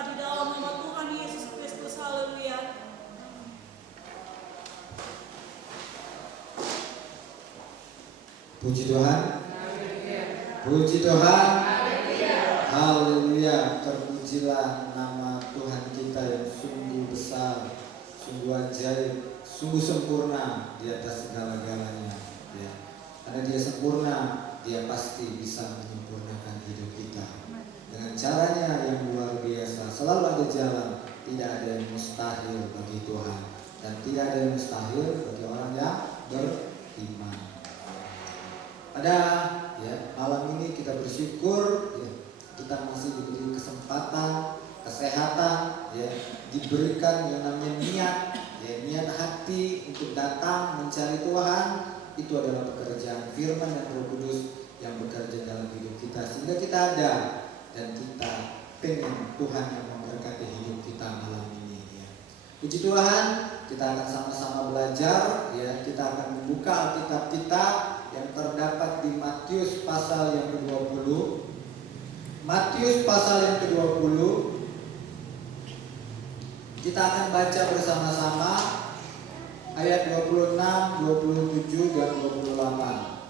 berserah di dalam nama Tuhan Yesus Kristus. Haleluya. Puji Tuhan. Puji Tuhan. Haleluya. Terpujilah nama Tuhan kita yang sungguh besar, sungguh ajaib, sungguh sempurna di atas segala-galanya. Ya. Karena Dia sempurna, Dia pasti bisa menyempurnakan hidup kita dengan caranya yang luar biasa. Selalu ada jalan, tidak ada yang mustahil bagi Tuhan, dan tidak ada yang mustahil bagi orang yang beriman. Pada malam ini kita bersyukur kita masih diberi kesempatan, kesehatan, diberikan yang namanya niat, niat hati untuk datang mencari Tuhan. Itu adalah pekerjaan firman dan Roh Kudus yang bekerja dalam hidup kita, sehingga kita ada dan kita pengen Tuhan yang memberkati hidup kita malam ini. Puji Tuhan, kita akan sama-sama belajar. Kita akan membuka Alkitab kita yang terdapat di Matius pasal yang ke-20. Matius pasal yang ke-20. Kita akan baca bersama-sama ayat 26, 27 dan 28.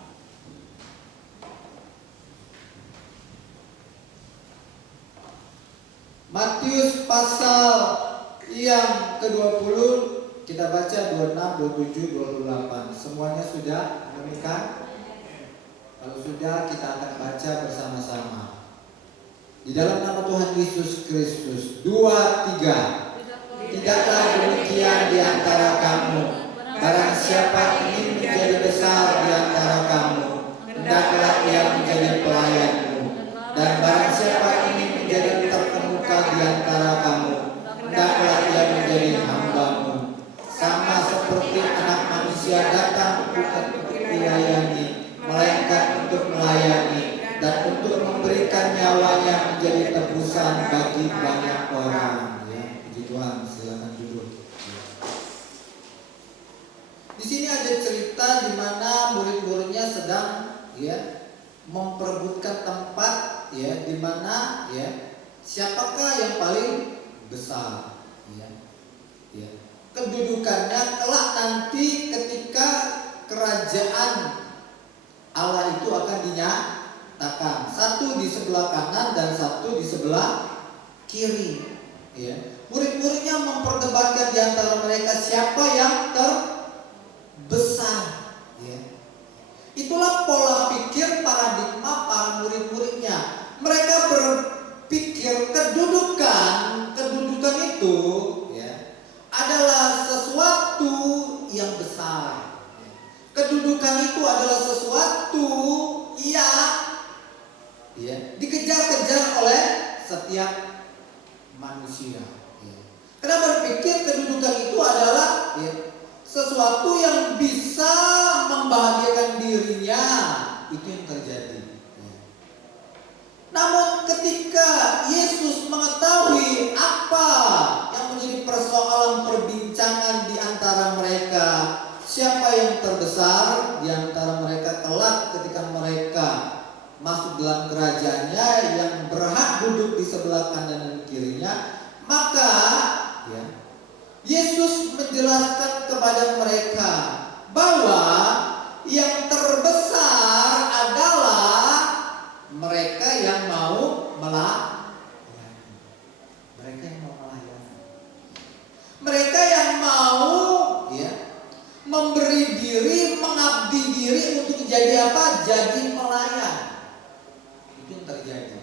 Matius pasal yang ke-20, kita baca 26, 27, 28. Semuanya sudah demikian? Kalau sudah, kita akan baca bersama-sama. Di dalam nama Tuhan Yesus Kristus. 2, 3. Tidaklah demikian di antara kamu. Barang siapa ingin menjadi besar di antara kamu, hendaklah ia menjadi pelayanmu. Dan barang siapa ingin menjadi terkemuka di antara kamu, hendaklah ia menjadi hambamu. Sama seperti Anak Manusia datang bukan untuk dilayani, melainkan untuk melayani dan untuk memberikan nyawanya menjadi tebusan bagi banyak orang. Puji Tuhan, silakan duduk. Di sini ada cerita di mana murid-muridnya sedang memperebutkan tempat di mana siapakah yang paling besar. Kedudukannya kelak nanti ketika kerajaan Allah itu akan dinyatakan. Satu di sebelah kanan dan satu di sebelah kiri. Murid-muridnya memperdebatkan di antara mereka siapa yang terbesar. Itulah pola pikir paradigma para murid-muridnya. Mereka berpikir kedudukan itu adalah sesuatu yang besar. Kedudukan itu adalah sesuatu yang dikejar-kejar oleh setiap manusia. Karena berpikir kedudukan itu adalah sesuatu yang bisa membahagiakan dirinya. Itu yang terjadi. Namun ketika Yesus mengetahui apa yang menjadi persoalan perbincangan di antara mereka, siapa yang terbesar di antara mereka kelak ketika mereka masuk dalam kerajaannya yang berhak duduk di sebelah kanan dan kirinya, maka Yesus menjelaskan kepada mereka bahwa yang terbesar adalah mereka yang mau melayani. Mereka yang mau melayani. Mereka yang mau memberi diri, mengabdi diri untuk jadi apa? Jadi pelayan. Itu yang terjadi.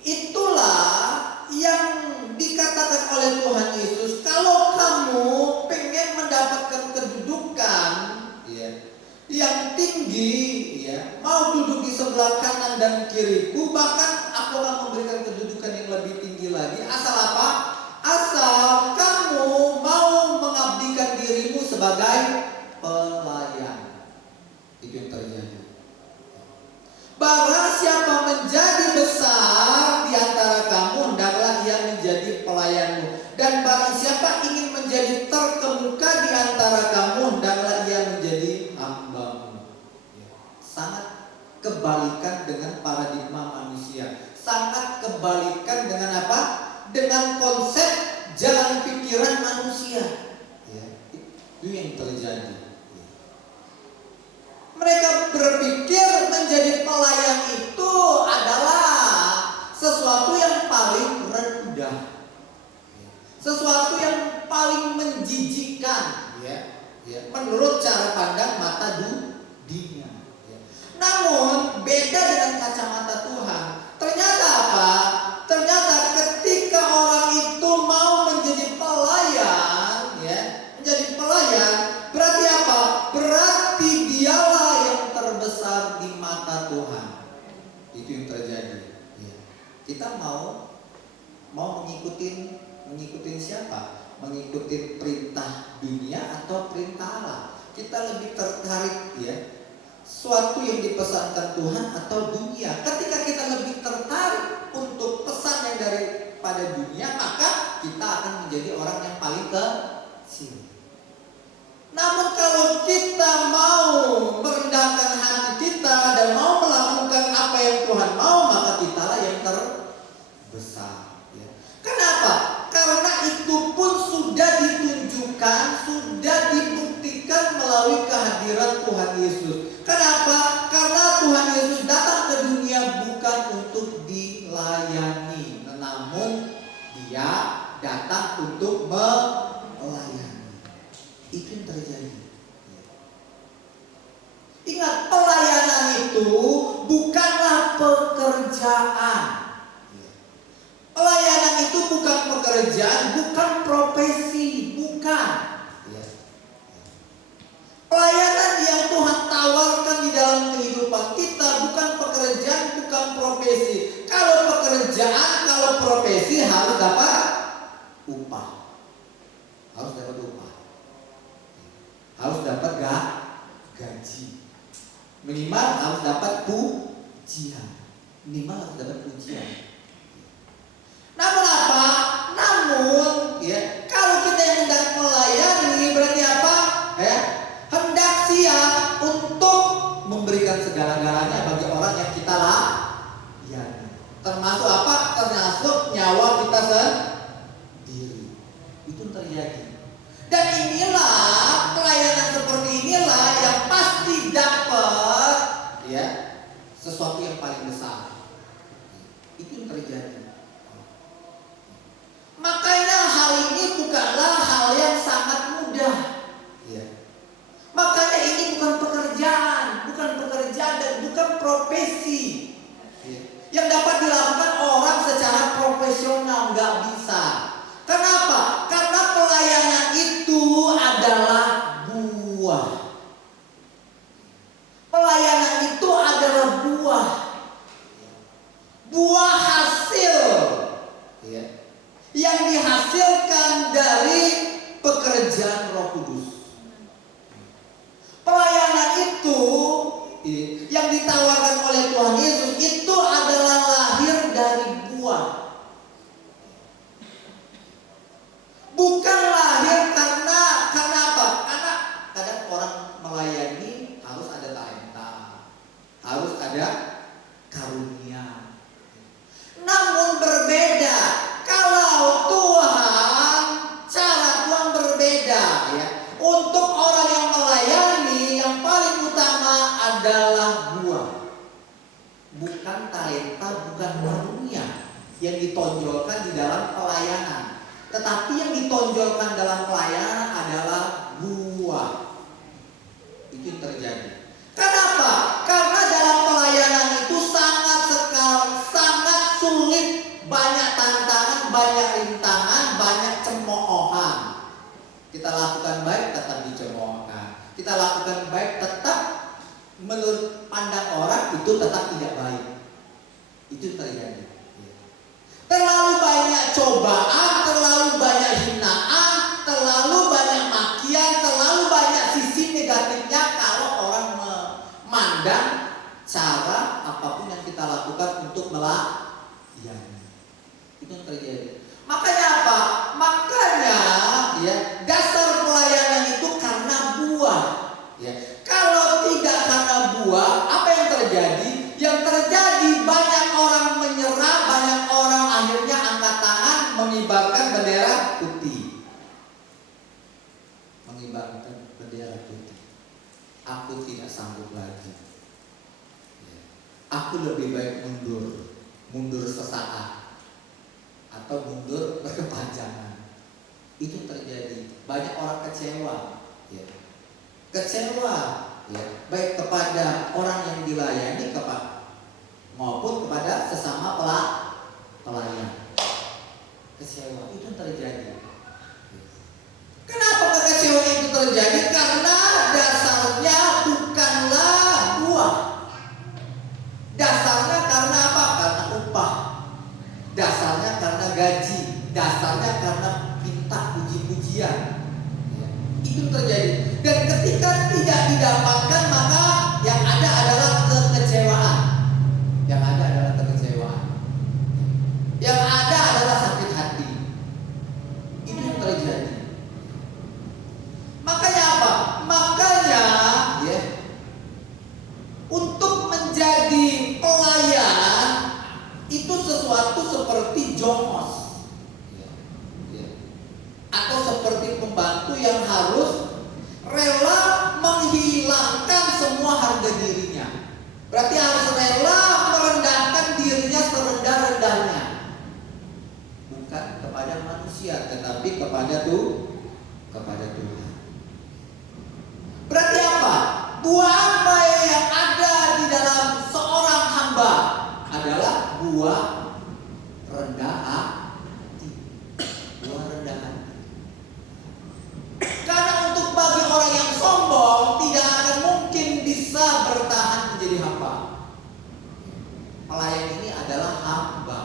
Itulah yang dikatakan oleh Tuhan Yesus. Kalau kamu pengen mendapatkan kedudukan yang tinggi, mau duduk di sebelah kanan dan kiriku, bahkan aku akan memberikan kedudukan yang lebih tinggi lagi. Asal apa? Asal kamu mau mengabdikan dirimu sebagai pelayan. Itu yang terjadi. Barang siapa menjadi besar di antara kamu, hendaklah ia menjadi pelayanmu. Dan barang siapa ingin menjadi terkemuka di antara kamu, hendaklah ia menjadi hambamu. Sangat kebalikan dengan paradigma manusia. Sangat kebalikan dengan apa? dengan konsep jalan pikiran manusia. Ya, itu yang terjadi. Mereka berpikir menjadi pelayan itu adalah sesuatu yang paling rendah, sesuatu yang paling menjijikkan, menurut cara pandang mata dunia. Namun beda dengan kacamata Tuhan. Ternyata apa? Ternyata ketika orang itu mau menjadi pelayan, menjadi pelayan, berarti apa? Berarti dialah yang terbesar di mata Tuhan. Itu yang terjadi. Kita mau mengikutin siapa? Mengikuti perintah dunia atau perintah Allah? Kita lebih tertarik suatu yang dipesankan Tuhan atau dunia. Ketika kita lebih tertarik untuk pesan yang daripada dunia, maka kita akan menjadi orang yang paling kecil. Namun kalau kita mau merendahkan hati kita dan mau melakukan apa yang Tuhan mau, maka kitalah yang terbesar. Kenapa? Karena itu pun sudah ditunjukkan, sudah dibuktikan melalui kehadiran Tuhan Yesus. Kenapa? Karena Tuhan Yesus datang ke dunia bukan untuk dilayani, namun Dia datang untuk melayani. Itu yang terjadi. Ingat, pelayanan itu bukanlah pekerjaan. Pelayanan itu bukan pekerjaan, bukan profesi, bukan. Pelayanan yang Tuhan tawarkan di dalam kehidupan kita bukan pekerjaan, bukan profesi. Kalau pekerjaan, kalau profesi harus dapat upah. Harus dapat upah. Harus dapat gaji. Minimal harus dapat pujian. Minimal harus dapat pujian. Namun apa? Namun kalau kita yang hendak melayani berarti apa? Hendak siap untuk memberikan segala-galanya bagi orang yang kita layani. Termasuk apa? Termasuk nyawa kita sendiri. Itu terjadi. Dan inilah pelayanan seperti inilah yang pasti dapat sesuatu yang paling besar. Itu yang terjadi. Makanya hal ini bukanlah hal yang sangat mudah. Makanya ini bukan pekerjaan dan bukan profesi yang dapat dilakukan orang secara profesional, nggak bisa. Kenapa? Karena pelayanan itu adalah buah. Pelayanan itu adalah buah hasil yang dihasilkan dari pekerjaan Roh Kudus. Pelayanan itu yang ditawarkan oleh Tuhan Yesus itu adalah lahir dari buah. Bukan lahir karena apa? Karena kadang orang melayani harus ada talenta, harus ada karunia. Namun berbeda. Kalau Tuhan, cara Tuhan berbeda Untuk orang yang melayani, yang paling utama adalah buah. Bukan talenta, bukan karunia yang ditonjolkan di dalam pelayanan. Tetapi yang ditonjolkan dalam pelayanan adalah buah. Itu yang terjadi. Kenapa? Karena dalam pelayanan itu sangat sulit, banyak tantangan, banyak rintangan, banyak cemoohan. Kita lakukan baik tetap dicemoohkan. Kita lakukan baik tetap menurut pandang orang itu tetap tidak baik. Itu terjadi. Terlalu banyak cobaan, terlalu banyak hinaan, terlalu banyak makian, terlalu banyak sisi negatifnya kalau orang memandang cara apapun yang kita lakukan untuk melayani. Itu yang terjadi. Makanya apa? Makanya dasar pelayanan itu karena buah. Kalau tidak karena buah, apa yang terjadi? Yang terjadi banyak orang menyerah, banyak orang akhirnya angkat tangan atau mundur berkepanjangan. Itu terjadi. Banyak orang kecewa, ya. Kecewa, ya, baik kepada orang yang dilayani maupun kepada sesama pelayan. Kecewa itu terjadi. Kenapa kekecewaan itu terjadi? Karena dasarnya bukanlah buah. Dasarnya karena apa? Karena upah. Dasarnya karena gaji. Dasarnya karena minta puji-pujian. Ya, itu terjadi. Dan ketika tidak didapatkan, maka yang ada adalah kekecewaan. Yang ada adalah kekecewaan. Yang ada adalah sakit hati. Itu yang terjadi. Makanya apa? Makanya ya, untuk menjadi pelayan itu sesuatu seperti jongos, ya. Atau seperti pembantu yang harus rela menghilangkan semua harga dirinya. Berarti harus rela merendahkan dirinya serendah-rendahnya, bukan kepada manusia, tetapi kepada Tuhan. Berarti apa? Buah apa yang ada di dalam seorang hamba adalah buah rendah hati. Buah rendah hati. Karena untuk bagi orang yang sombong tidak akan mungkin bisa bertahan menjadi hamba. Pelayan ini adalah hamba,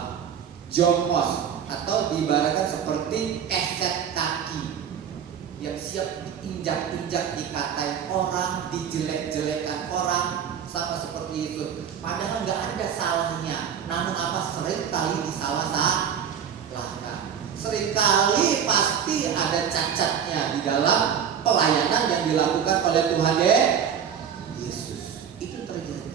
jongos, atau diibaratkan seperti eset kaki yang siap diinjak-injak, dikatain orang, dijelek-jelekan orang, sama seperti itu. Padahal nggak ada salahnya. Namun apa? Seringkali disalah-salahkan. Seringkali pasti ada cacatnya di dalam pelayanan yang dilakukan oleh Tuhan Yesus. Itu terjadi.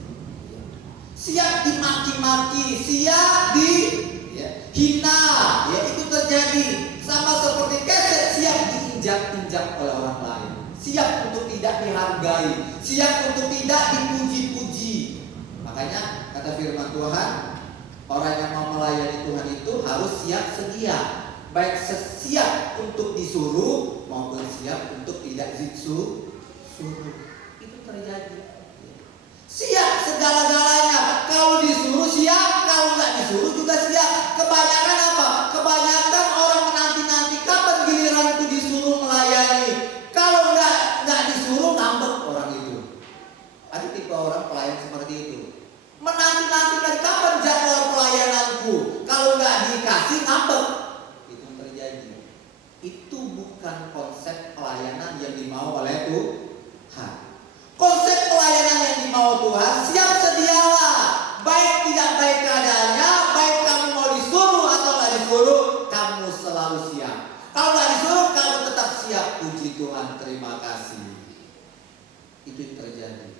Siap dimaki-maki, siap dihina, ya itu terjadi. Sama seperti keset, siap diinjak-injak oleh orang lain, siap untuk tidak dihargai, siap untuk tidak dipuji-puji. Makanya kata firman Tuhan, orang yang mau melayani Tuhan itu harus siap sedia, baik siap untuk disuruh maupun siap untuk tidak disuruh. Itu terjadi. Siap segala-galanya. Kalau disuruh siap, kalau nggak disuruh juga siap. Kebanyakan apa? Kebanyakan orang menanti-nanti kapan giliranku disuruh melayani. Kalau nggak disuruh, ngambek orang itu. Ada tipe orang pelayan seperti itu. Menanti-nantikan kapan jadwal pelayananku. Kalau nggak dikasih, ngambek. Itu terjadi. Itu bukan konsep pelayanan yang dimau oleh Tuhan. Konsep pelayanan yang dimau Tuhan, siap sedialah. Baik tidak baik keadaannya, baik kamu mau disuruh atau nggak disuruh, kamu selalu siap. Kalau nggak disuruh, kamu tetap siap. Puji Tuhan, terima kasih. Itu yang terjadi.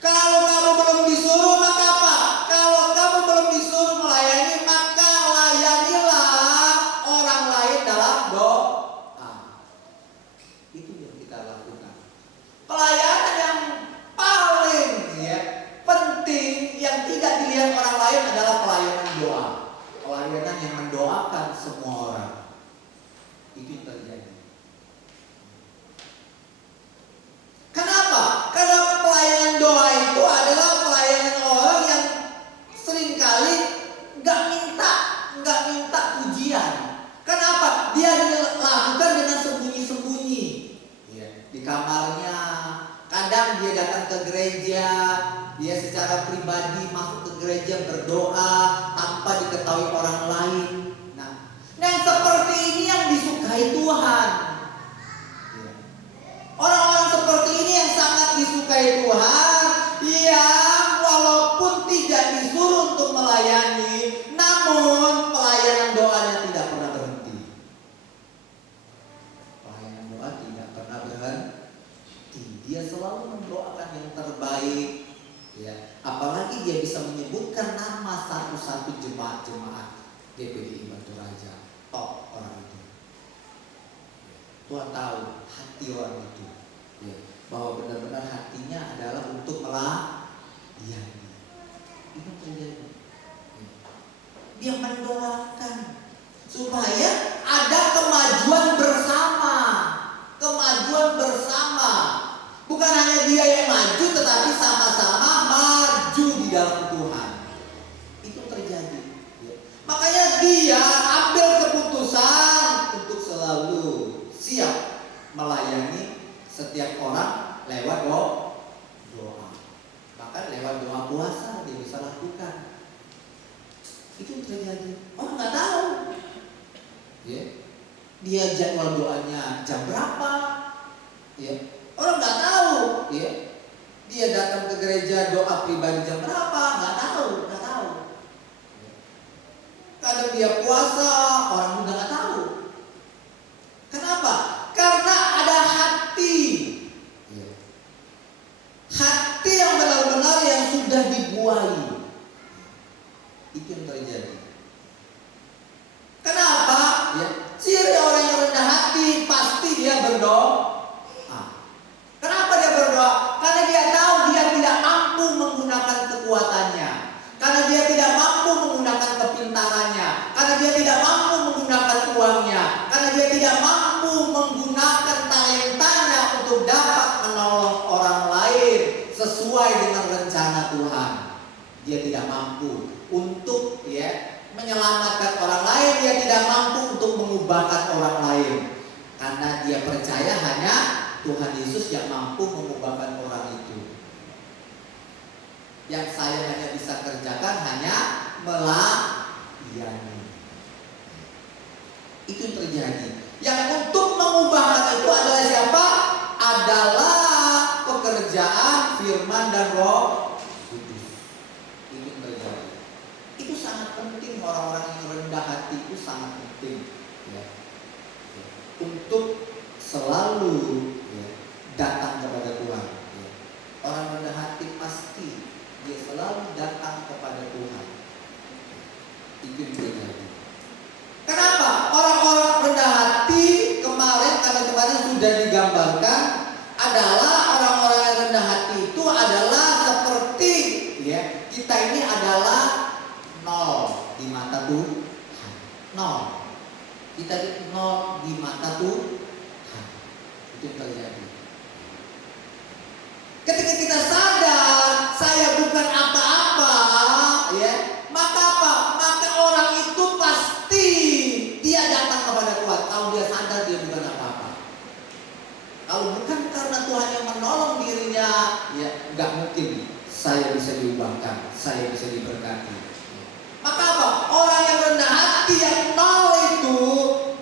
Kalau kamu belum disuruh, maka apa? Kalau kamu belum disuruh melayani, maka layanilah orang lain dalam doa. Itu yang kita lakukan. Pelayanan yang paling penting yang tidak dilihat orang lain adalah pelayanan doa. Pelayanan yang mendoakan semua orang. Itu yang terjadi. Kenapa? Karena pelayanan doa itu adalah pelayanan orang yang seringkali nggak minta pujian. Kenapa? Dia lakukan dengan sembunyi-sembunyi. Di kamarnya, kadang dia datang ke gereja, dia secara pribadi masuk ke gereja berdoa tanpa diketahui orang lain. Nah, yang seperti ini yang disukai Tuhan. Orang-orang seperti ini yang sangat disukai Tuhan, yang walaupun tidak disuruh untuk melayani, namun pelayanan doanya tidak pernah berhenti. Pelayanan doa tidak pernah berhenti. Dia selalu mendoakan yang terbaik. Apalagi dia bisa menyebutkan nama satu-satu jemaat-jemaat GPI Batu Raja. Top orang itu. Tuhan tahu hati orang itu, bahwa benar-benar hatinya adalah untuk melayani. Itu terjadi. Dia mendoakan, supaya ada kemajuan bersama. Kemajuan bersama. Bukan hanya dia yang maju, tetapi sama-sama maju di dalam Tuhan. Itu terjadi. Makanya dia ambil keputusan untuk selalu siap melayani setiap orang lewat doa. Bahkan lewat doa puasa dia bisa lakukan. Itu terjadi. Orang nggak tahu. Dia jadwal doanya jam berapa? Orang nggak tahu. Dia datang ke gereja doa pribadi jam berapa? Nggak tahu. Kadang dia puasa, orang juga nggak tahu. Kenapa? Karena ada hati. Hati yang benar-benar yang sudah dibuai. Itu yang terjadi. Kenapa? Ciri orang yang rendah hati pasti dia berdoa. Kenapa dia berdoa? Karena dia tahu dia tidak mampu menggunakan kekuatannya. Karena dia tidak mampu menggunakan kepintarannya. Karena dia tidak mampu menggunakan uangnya. Karena dia tidak mampu menggunakan talentanya untuk dapat menolong orang lain sesuai dengan rencana Tuhan. Dia tidak mampu untuk menyelamatkan orang lain. Dia tidak mampu untuk mengubahkan orang lain. Karena dia percaya hanya Tuhan Yesus yang mampu mengubahkan orang itu. Yang saya hanya bisa kerjakan hanya melayani. Itu yang terjadi. Yang untuk mengubahkan itu adalah siapa? Adalah pekerjaan firman dan Roh Kudus. Itu yang terjadi. Itu sangat penting, orang-orang yang rendah hati itu sangat penting. Untuk selalu datang kepada Tuhan. Orang rendah hati pasti dia selalu datang kepada Tuhan. Itu yang terjadi. Kenapa? Orang-orang rendah hati kemarin sudah digambarkan adalah orang-orang yang rendah hati itu adalah seperti kita ini adalah nol di mata Tuhan. Nol. Kita ini nol di mata Tuhan. Itu yang terjadi. Ketika kita sadar saya bukan apa-apa, maka apa? Maka orang itu pasti dia datang kepada Tuhan. Kalau dia sadar dia bukan apa-apa. Kalau bukan karena Tuhan yang menolong dirinya, nggak mungkin saya bisa diubahkan, saya bisa diberkati. Maka apa? Orang yang rendah hati yang nol itu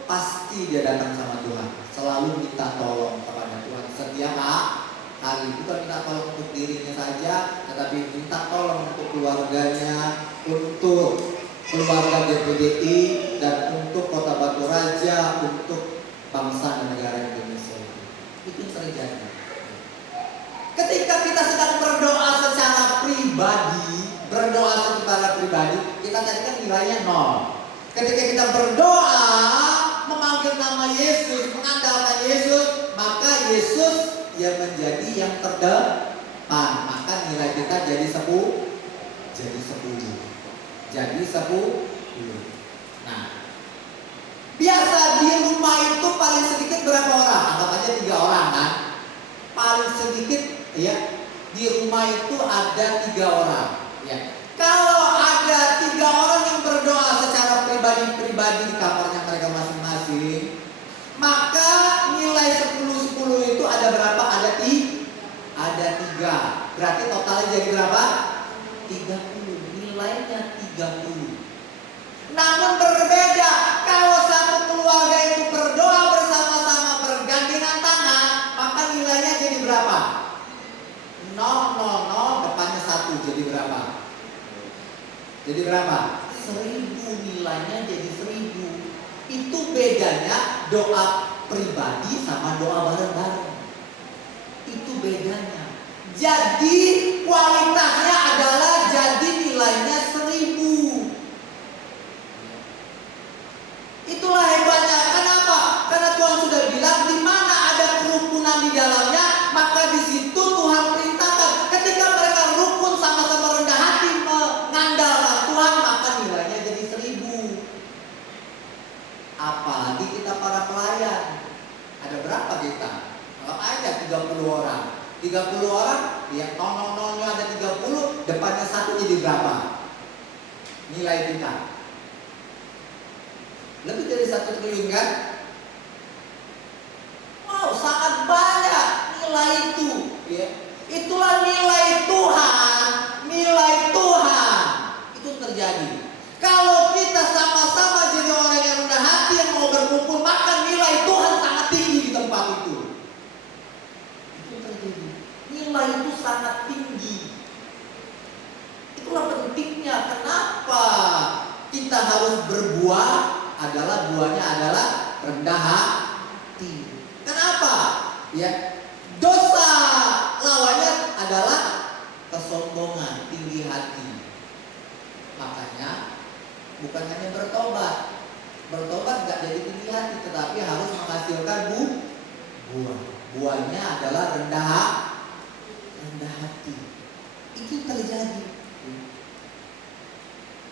pasti dia datang sama Tuhan. Selalu minta tolong kepada Tuhan setiap hari. Bukan minta tolong untuk dirinya saja, tetapi minta tolong untuk keluarganya, untuk keluarga GPDI, dan untuk Kota Batu Raja, untuk bangsa dan negara Indonesia. Itu yang terjadi. Ketika kita sedang berdoa secara pribadi, kita tadi kan nilainya nol. Ketika kita berdoa, memanggil nama Yesus, mengandalkan Yesus, maka Yesus yang menjadi yang terdepan. Maka nilai kita jadi 10. Nah, biasa di rumah itu paling sedikit berapa orang? Anggap aja 3 orang kan. Paling sedikit di rumah itu ada 3 orang. Kalau ada 3 orang yang berdoa secara pribadi di kamarnya mereka masing-masing, maka nilai 10 itu ada berapa? Ada 3. Berarti totalnya jadi berapa? 30. Nilainya 30. Namun berbeda kalau satu keluarga itu berdoa bersama-sama bergandengan tangan, maka nilainya jadi berapa? 000 depannya 1 jadi berapa? 1000. Nilainya jadi 1000. Itu bedanya doa pribadi sama doa bareng-bareng. Itu bedanya. Jadi kualitasnya adalah jadi nilainya 1000. Itulah hebatnya. Kenapa? Karena Tuhan sudah bilang di mana ada kerukunan di dalamnya, maka di situ Tuhan perintahkan. Ketika mereka rukun sama-sama rendah hati mengandalkan Tuhan, maka nilainya jadi 1000. 30 orang, dia nol-nolnya ada 30, depannya 1 jadi berapa? Nilai kita. Lebih dari 1 triliun kan? Wow, sangat banyak nilai itu. Ya. Itulah nilai Tuhan, nilai Tuhan. Itu terjadi. Kalau kita sama-sama jadi orang yang rendah hati yang mau berkumpul, maka nilai Tuhan sangat tinggi di tempat itu. Itu terjadi. Nilai itu sangat tinggi. Itulah pentingnya kenapa kita harus berbuah, adalah buahnya adalah rendah hati. Kenapa? Ya, dosa lawannya adalah kesombongan, tinggi hati. Makanya bukan hanya bertobat. Bertobat nggak jadi tinggi hati, tetapi harus menghasilkan buah. Buahnya adalah rendah hati. Itu terjadi.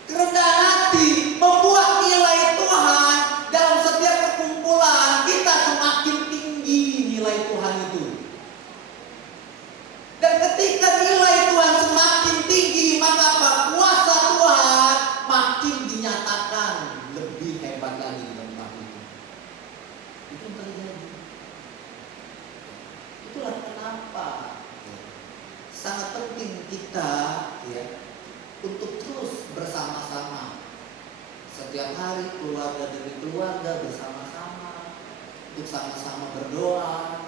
Kerendahan hati membuat nilai Tuhan dalam setiap perkumpulan kita semakin tinggi nilai Tuhan itu. Dan ketika nilai Tuhan semakin tinggi, maka apa? Kuasa Tuhan makin dinyatakan lebih hebat lagi di tempat itu. Itu terjadi. Itulah kenapa sangat penting kita ya untuk terus bersama-sama. Setiap hari keluarga demi keluarga bersama-sama untuk sama-sama berdoa.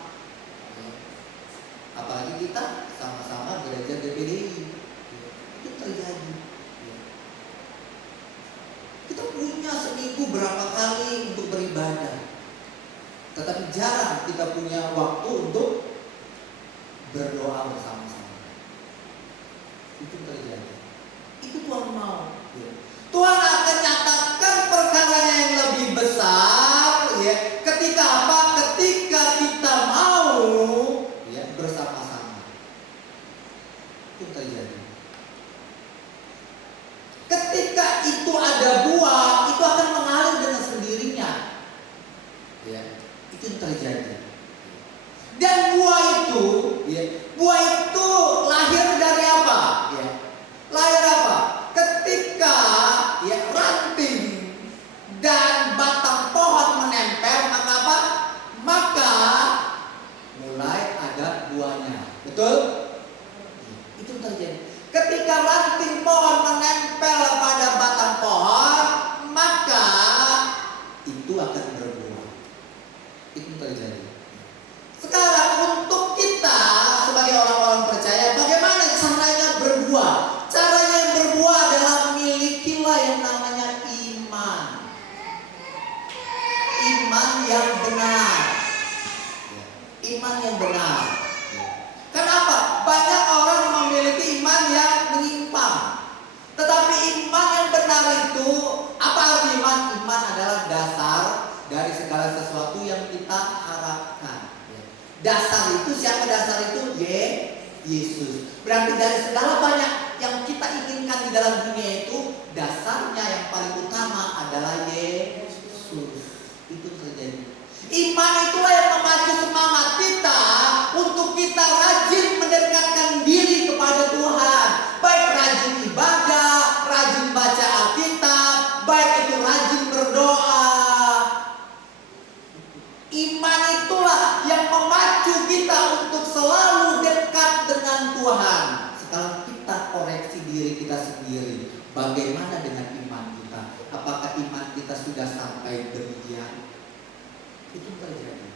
Apalagi kita sama-sama gereja GPDI. Itu terjadi. Kita punya seminggu berapa kali untuk beribadah, tetapi jarang kita punya waktu untuk berdoa bersama-sama. Itu terjadi. Itu Tuhan mau. Tuhan akan nyatakan perkaranya yang lebih besar ya. Ketika apa? Ketika kita mau ya bersama-sama. Itu terjadi. Ketika itu ada buah, itu akan mengalir dengan sendirinya. Ya, itu terjadi. Dan buah itu, ya, buah itu lahir dari apa? Ya, lahir apa? Ketika ya ranting dan batang pohon menempel, maka apa? Maka mulai ada buahnya. Betul? Itu terjadi. Ketika ranting pohon menempel pada batang pohon, maka itu akan berbuah. Itu terjadi. Sekarang untuk kita sebagai orang-orang percaya, bagaimana caranya berbuah? Caranya yang berbuah adalah milikilah yang namanya iman. Iman yang benar. Iman yang benar. Kenapa? Banyak orang memiliki iman yang menyimpang. Tetapi iman yang benar itu, apa arti iman? Iman adalah dasar dari segala sesuatu yang kita harapkan. Dasar itu, siapa dasar itu? Yesus. Berarti dari segala banyak yang kita inginkan di dalam dunia itu, dasarnya yang paling utama adalah Yesus. Itu terjadi. Iman itulah yang memacu semangat kita untuk kita rajin mendekatkan diri kepada Tuhan. Baik rajin ibadah, rajin baca Alkitab, baik itu rajin berdoa. Iman itulah yang memacu kita untuk selalu dekat dengan Tuhan. Sekarang kita koreksi diri kita sendiri. Bagaimana dengan iman kita? Apakah iman kita sudah sampai demikian? Itu terjadi.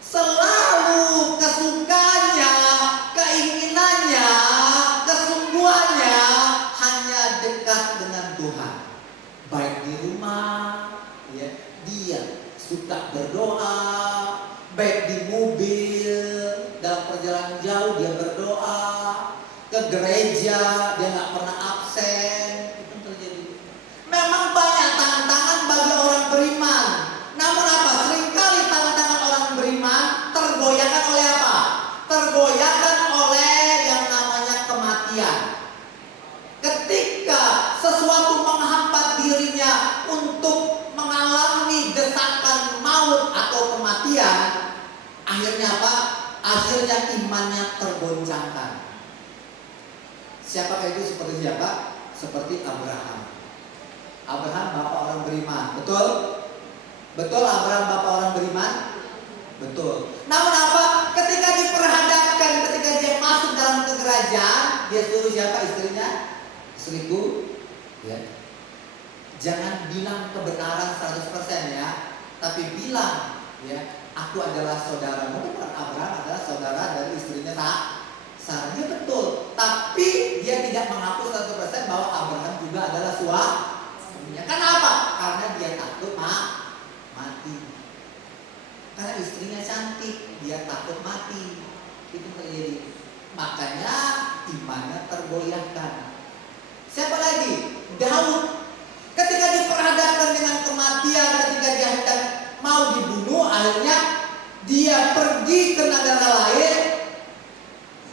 Selalu kesukanya, keinginannya, kesungguhannya hanya dekat dengan Tuhan. Baik di rumah, ya, dia suka berdoa. Baik di mobil, dalam perjalanan jauh dia berdoa. Ke gereja dia nggak pernah absen. Itu terjadi. Memang banyak tangan-tangan bagi orang beriman. Namun apa? Seringkali tangan-tangan orang beriman tergoyahkan oleh apa? Tergoyahkan oleh yang namanya kematian. Ketika sesuatu menghambat dirinya untuk mengalami desakan maut atau kematian, kemudian imannya tergoncangkan. Siapa itu seperti siapa? Seperti Abraham. Abraham bapak orang beriman, betul? Betul Abraham bapak orang beriman? Betul. Namun apa? Ketika diperhadapkan, ketika dia masuk dalam kerajaan, dia suruh siapa istrinya? Istriku, ya. Jangan bilang kebenaran 100% ya, tapi bilang ya, aku adalah saudaramu. Bukan Abraham adalah saudara dari istrinya Sarah. Dia betul, tapi dia tidak mengaku 100% bahwa Abraham juga adalah suaminya. Kenapa? Karena dia takut mati. Karena istrinya cantik, dia takut mati. Itu terjadi. Makanya imannya tergoyahkan. Siapa lagi? Daud. Ketika diperhadapkan dengan kematian, ketika dia hendak mau dibunuh, akhirnya dia pergi ke negara lain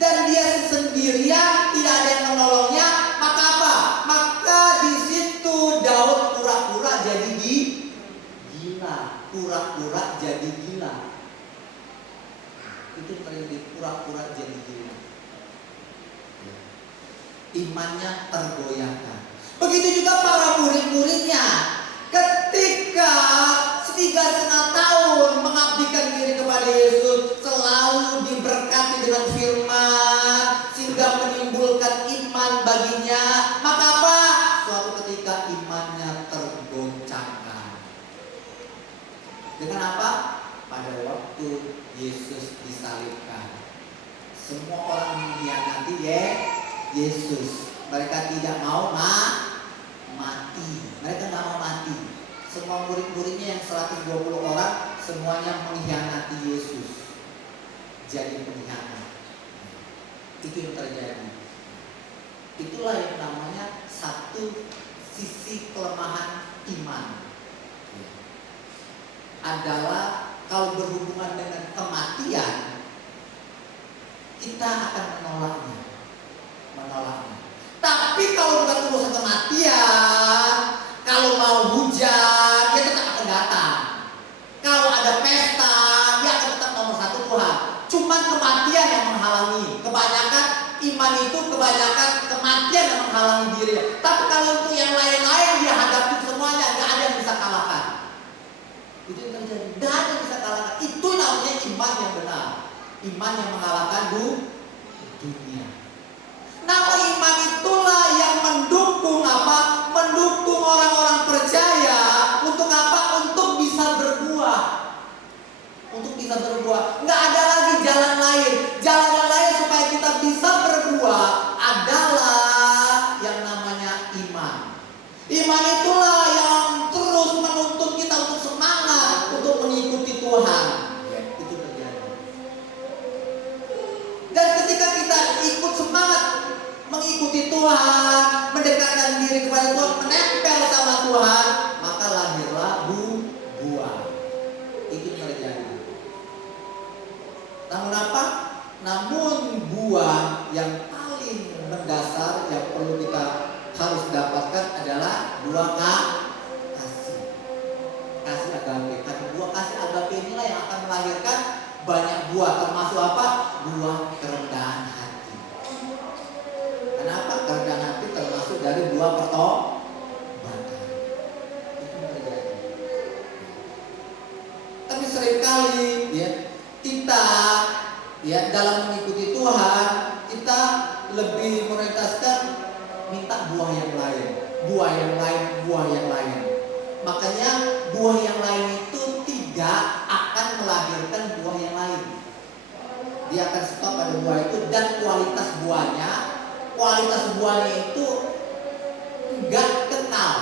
dan dia sendirian, tidak ada yang menolongnya. Maka apa? Maka di situ Daud pura-pura jadi gila. Pura-pura jadi gila. Itu terjadi, pura-pura jadi gila. Imannya tergoyahkan. Begitu juga para murid-muridnya. Ketika 3,5 tahun mengabdikan diri kepada Yesus, selalu diberkati dengan firman sehingga menimbulkan iman baginya. Maka apa? Suatu ketika imannya tergoncangkan. Dengan apa? Pada waktu Yesus disalibkan, semua orang mengkhianati Yesus. Mereka tidak mau mati. Mereka tidak mau mati. Semua murid-muridnya yang 120 orang semuanya mengkhianati Yesus. Jadi pengkhianat. Itu yang terjadi. Itulah yang namanya satu sisi kelemahan iman. Adalah kalau berhubungan dengan kematian, kita akan menolaknya. Tapi kalau bukan urusan kematian, kalau mau hujan, dia tetap akan datang. Kalau ada pesta, dia akan tetap nomor 1 Tuhan. Cuman kematian yang menghalangi. Kebanyakan iman itu, kebanyakan kematian yang menghalangi dirinya. Tapi kalau untuk yang lain-lain, dia hadapi semuanya, gak ada yang bisa kalahkan. Itu yang terjadi. Gak ada yang bisa kalahkan. Itu namanya iman yang benar. Iman yang mengalahkan dunia. Namun iman itulah yang mendukung apa? Mendukung orang-orang percaya untuk apa? Untuk bisa berbuah. Untuk bisa berbuah. Nggak ada lagi jalan lain. Jalan lain supaya kita bisa berbuah adalah yang namanya iman. Iman itulah yang terus menuntut kita untuk semangat untuk mengikuti Tuhan. Itu terjadi. Dan ketika kita ikut semangat mengikuti Tuhan, mendekatkan diri kepada Tuhan, menempel sama Tuhan, maka lahirlah buah. Itu terjadi. Namun apa? Namun buah yang paling mendasar yang perlu kita harus dapatkan adalah buah kasih. Kasih agape. Karena buah kasih agape inilah yang akan melahirkan banyak buah, termasuk apa? Buah kerendahan hati. Kenapa? Kerendahan hati termasuk dari buah pertobatan. Itu terjadi. Tapi seringkali ya kita ya dalam mengikuti Tuhan, kita lebih prioritaskan minta buah yang lain, buah yang lain, buah yang lain. Makanya buah yang lain itu tidak akan melahirkan buah yang lain. Dia akan stop pada buah itu, dan kualitas buahnya itu enggak kekal.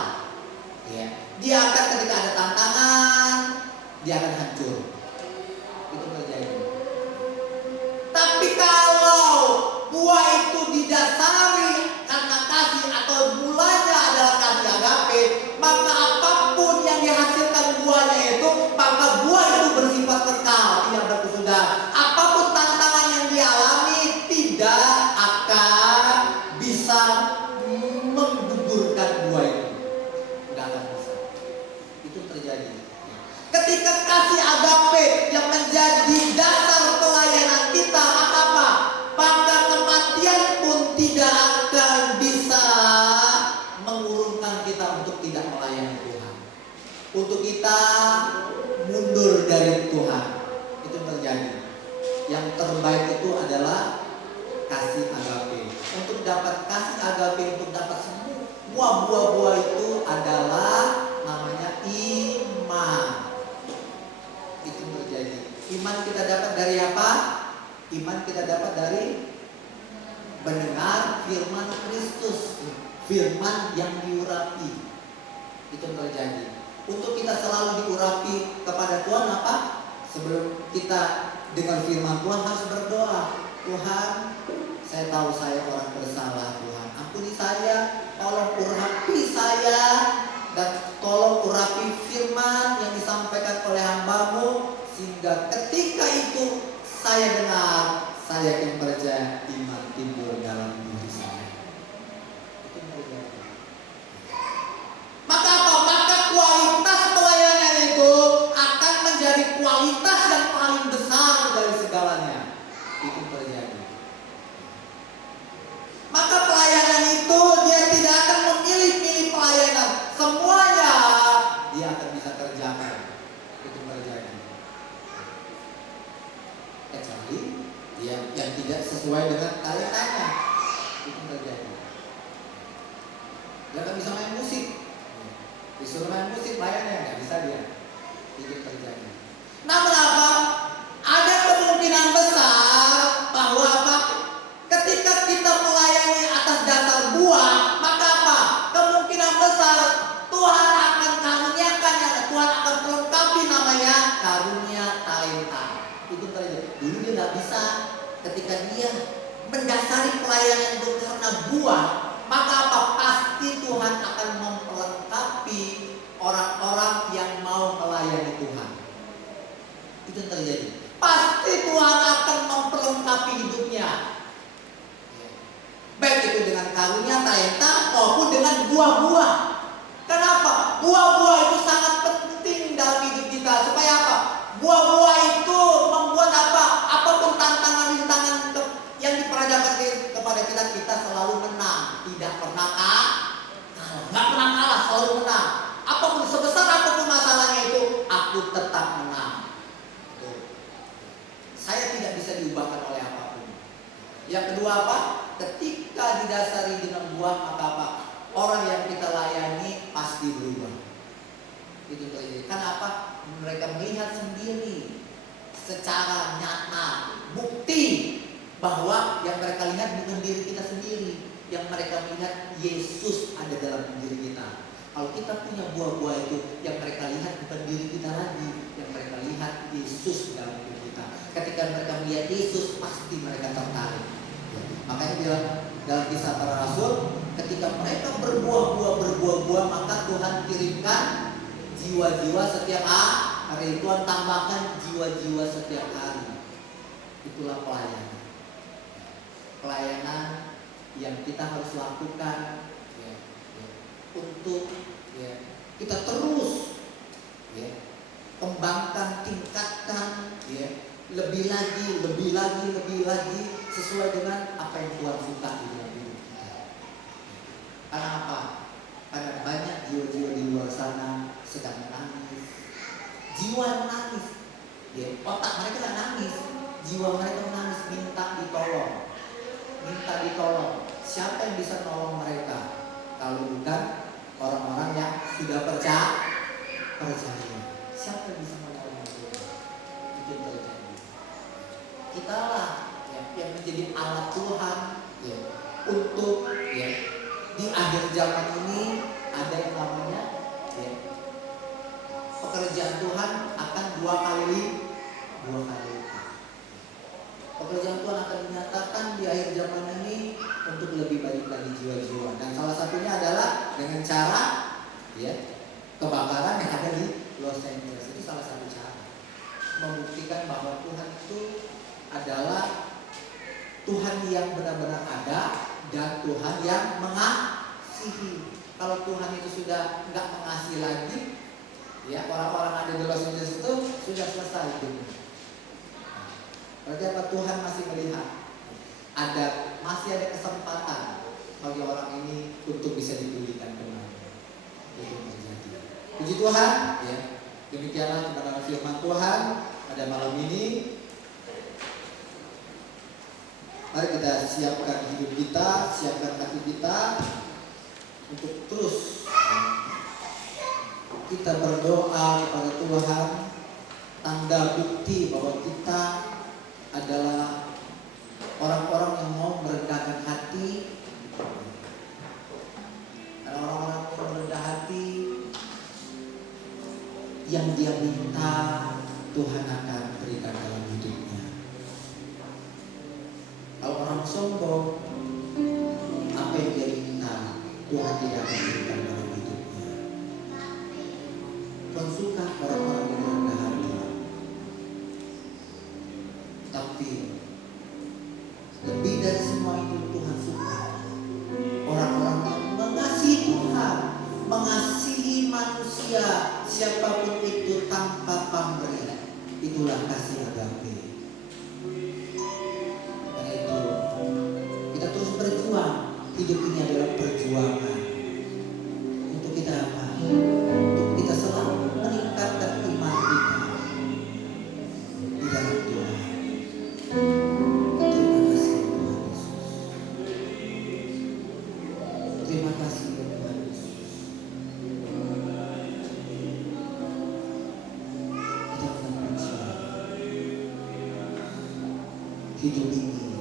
Ya. Dia akan ketika ada tantangan, dia akan hancur. Itu terjadi. Tapi kalau buah itu didasari karena kasih atau mulanya adalah kasih agape, maka apapun yang dihasilkan buahnya itu, maka buah itu bersifat kekal, tidak berkesudahan. Apapun tantangan yang dialami tidak akan bisa menggugurkan buah itu. Tidak akan bisa. Itu terjadi. Ketika kasih agape yang menjadi dasar pelayanan kita, maka akan bisa mengurungkan kita untuk tidak melayani Tuhan, untuk kita mundur dari Tuhan. Itu terjadi. Yang terbaik itu adalah kasih agape. Untuk dapat kasih agape, untuk dapat semua buah-buah itu adalah namanya iman. Itu terjadi. Iman kita dapat dari apa? Iman kita dapat dari mendengar firman Kristus, firman yang diurapi. Itu terjadi. Untuk kita selalu diurapi kepada Tuhan apa? Sebelum kita dengar firman Tuhan harus berdoa. Tuhan, saya tahu saya orang bersalah. Tuhan, ampuni saya, tolong urapi saya, dan tolong urapi firman yang disampaikan oleh hamba-Mu, sehingga ketika itu saya dengar, saya akan percaya, iman timbul dalam diri saya. Itu terjadi. Maka apa? Maka kualitas pelayanan itu akan menjadi kualitas yang paling besar dari segalanya. Itu terjadi. Maka pelayanan itu dia tidak akan memilih-milih pelayanan. Semuanya dia akan bisa kerjakan. Itu terjadi. Kecuali dia yang tidak sesuai dengan talentannya. Itu terjadi. Dia akan bisa main musik. Disuruh main musik pelayannya nggak bisa dia. Itu terjadi. Namun apa? Ada kemungkinan besar bahwa apa? Ketika kita melayani atas dasar buah, maka apa? Kemungkinan besar Tuhan akan karuniakan, Tuhan akan melengkapi namanya karunia talenta. Itu terjadi. Dulu dia nggak bisa. Ketika dia mendasari pelayanan itu karena buah, maka apa? Pasti Tuhan akan memperlengkapi orang-orang yang mau melayani Tuhan. Itu terjadi. Pasti Tuhan akan memperlengkapi hidupnya, baik itu dengan karunia talenta maupun dengan buah-buah. Kenapa? Buah-buah itu sangat penting dalam hidup kita. Supaya apa? Buah-buah itu membuat apa? Apapun tantangan-tantangan yang diperhadapkan kepada kita, kita selalu menang. Tidak pernah kalah. Nggak pernah kalah, selalu menang. Apapun, sebesar apapun masalahnya itu, aku tetap menang. Saya tidak bisa diubahkan oleh apapun. Yang kedua apa? Ketika didasari dengan buah, maka apa? Orang yang kita layani pasti berubah. Itu terjadi. Kenapa? Mereka melihat sendiri secara nyata bukti bahwa yang mereka lihat bukan diri kita sendiri. Yang mereka lihat Yesus ada dalam diri kita. Kalau kita punya buah-buah itu, yang mereka lihat bukan diri kita lagi, yang mereka lihat Yesus dalam diri kita. Ketika mereka melihat Yesus, pasti mereka tertarik. Makanya bilang dalam Kisah Para Rasul, ketika mereka berbuah-buah, maka Tuhan kirimkan jiwa-jiwa setiap hari. Tuhan tambahkan jiwa-jiwa setiap hari. Itulah pelayanan. Pelayanan yang kita harus lakukan untuk kita terus kembangkan, tingkatkan, lebih lagi sesuai dengan apa yang Tuhan suka di dalam hidup kita. Karena apa? Karena banyak jiwa-jiwa di luar sana sedang menangis. Jiwa yang menangis, otak mereka tidak nangis, jiwa mereka menangis, minta ditolong. Siapa yang bisa nolong mereka? Kalau bukan orang-orang yang sudah percaya. Siapa yang bisa menolong mereka? Itu terjadi. Kita lah yang menjadi alat Tuhan untuk di akhir zaman ini ada yang namanya pekerjaan Tuhan akan dua kali. Pekerjaan Tuhan akan dinyatakan di akhir zaman ini untuk lebih banyak lagi jiwa-jiwa. Dan salah satunya adalah dengan cara kebakaran yang ada di Los Angeles. Itu salah satu cara membuktikan bahwa Tuhan itu adalah Tuhan yang benar-benar ada dan Tuhan yang mengasihi. Kalau Tuhan itu sudah nggak mengasihi lagi, orang-orang ada di Los Angeles itu sudah selesai hidupnya. Berarti apa? Tuhan masih melihat masih ada kesempatan bagi orang ini untuk bisa dipulihkan kembali. Itu terjadi. Puji Tuhan, ya. Demikianlah kebenaran firman Tuhan pada malam ini. Mari kita siapkan hidup kita, siapkan hati kita untuk terus kita berdoa kepada Tuhan, tanda bukti bahwa kita adalah orang-orang yang mau merendahkan hati. Karena orang-orang yang merendah hati, yang dia minta Tuhan akan berikan dalam hidupnya. Kalau orang sombong, apa yang dia minta Tuhan tidak akan berikan dalam hidupnya. Tuhan suka orang-orang yang rendah hati, tapi lebih dari semua itu Tuhan suka orang-orang yang mengasihi Tuhan, mengasihi manusia siapapun itu tanpa pamrih. Itulah kasih agape. Karena itu kita terus berjuang. Hidup ini adalah perjuangan. Untuk kita apa? Untuk kita selalu meningkatkan iman kita di dalam Tuhan. Terima kasih Tuhan Yesus. Terima kasih Tuhan Yesus. Kita akan percaya hidup ini